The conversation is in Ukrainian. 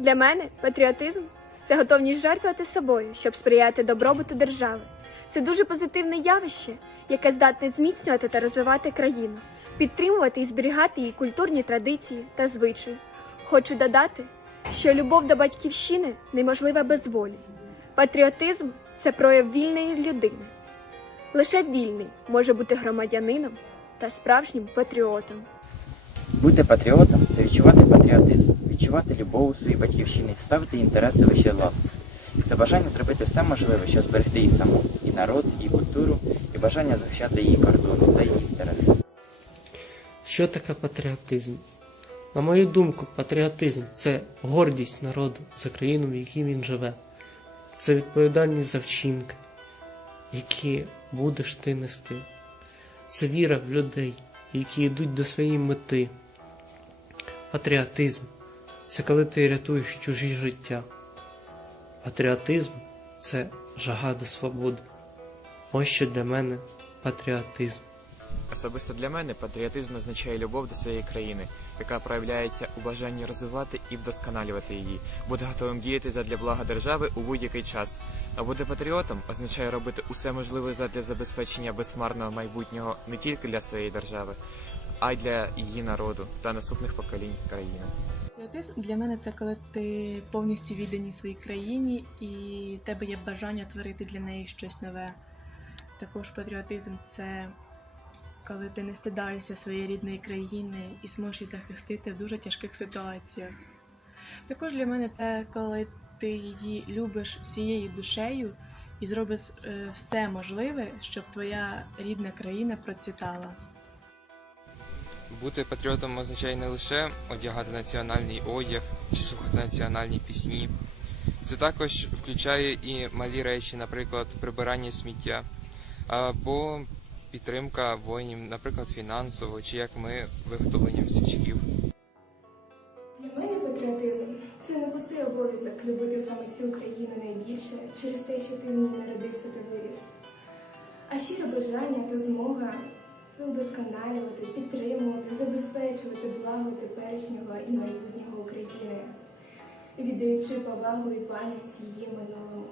Для мене патріотизм це готовність жертвувати собою, щоб сприяти добробуту держави. Це дуже позитивне явище, яке здатне зміцнювати та розвивати країну, підтримувати і зберігати її культурні традиції та звичаї. Хочу додати, що любов до батьківщини неможлива без волі. Патріотизм це прояв вільної людини. Лише вільний може бути громадянином та справжнім патріотом. Бути патріотом це відчувати патріотизм, відчувати любов у своїй батьківщині, ставити інтереси вище власних. Це бажання зробити все можливе, щоб зберегти її саму, і народ, і культуру, і бажання захищати її кордони та її інтереси. Що таке патріотизм? На мою думку, патріотизм це гордість народу за країну, в якій він живе. Це відповідальність за вчинки, які будеш ти нести. Це віра в людей, які йдуть до своєї мети. Патріотизм це коли ти рятуєш чужі життя. Патріотизм це жага до свободи. Ось що для мене патріотизм. Особисто для мене патріотизм означає любов до своєї країни, яка проявляється у бажанні розвивати і вдосконалювати її, бути готовим діяти задля блага держави у будь-який час. А бути патріотом означає робити усе можливе задля забезпечення безмарного майбутнього не тільки для своєї держави, а й для її народу та наступних поколінь країни. Патріотизм для мене це коли ти повністю відданий своїй країні і в тебе є бажання творити для неї щось нове. Також патріотизм це коли ти не стидаєшся своєї рідної країни і зможеш її захистити в дуже тяжких ситуаціях. Також для мене це коли ти її любиш всією душею і зробиш е, все можливе, щоб твоя рідна країна процвітала. Бути патріотом означає не лише одягати національний одяг чи слухати національні пісні. Це також включає і малі речі, наприклад, прибирання сміття або підтримка воїнів, наприклад, фінансово, чи як ми виготовленням свічків. Для мене патріотизм це не пустий обов'язок любити саме цю країну найбільше через те, що ти в ній народився та виріс. А щире бажання та змога удосконалювати, підтримувати, забезпечувати благо теперішнього і майбутнього України, віддаючи повагу і пам'ять її минулому.